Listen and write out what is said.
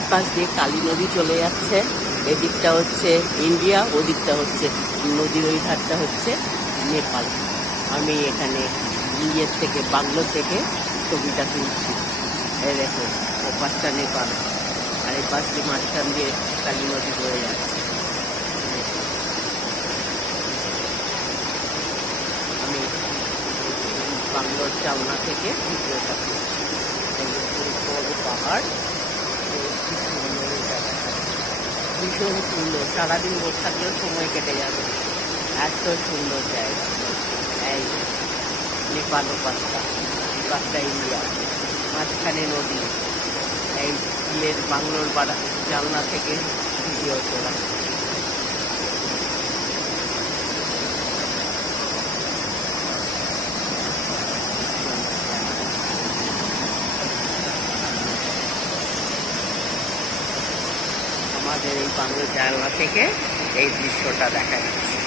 এপাশ দিয়ে কালী নদী চলে যাচ্ছে, এদিকটা হচ্ছে ইন্ডিয়া, ওদিকটা হচ্ছে নদীর ওই ধারটা হচ্ছে নেপাল। আমি এখানে ইয়ের থেকে বাংলো থেকে ছবিটা তুলছি। এই দেখো ওপাশটা নেপাল, আর এই পাশ দিয়ে মাঝখান দিয়ে কালী নদী বয়ে যাচ্ছে। আমি বাংলোর জানলা থেকে ভিডিওটা করছি। বড় পাহাড়, কি সুন্দর জায়গা, ভীষণ সুন্দর। সারাদিন বসে থাকলেও সময় কেটে যাবে, এত সুন্দর জায়গা। এই নেপাল পাশটা, পাশটা ইন্ডিয়া, মাঝখানে নদী। এই বিলের বাংলোর জানলা থেকে ভিডিও তোলা। আমাদের এই বাংলোর জানলা থেকে এই দৃশ্যটা দেখা যাচ্ছে।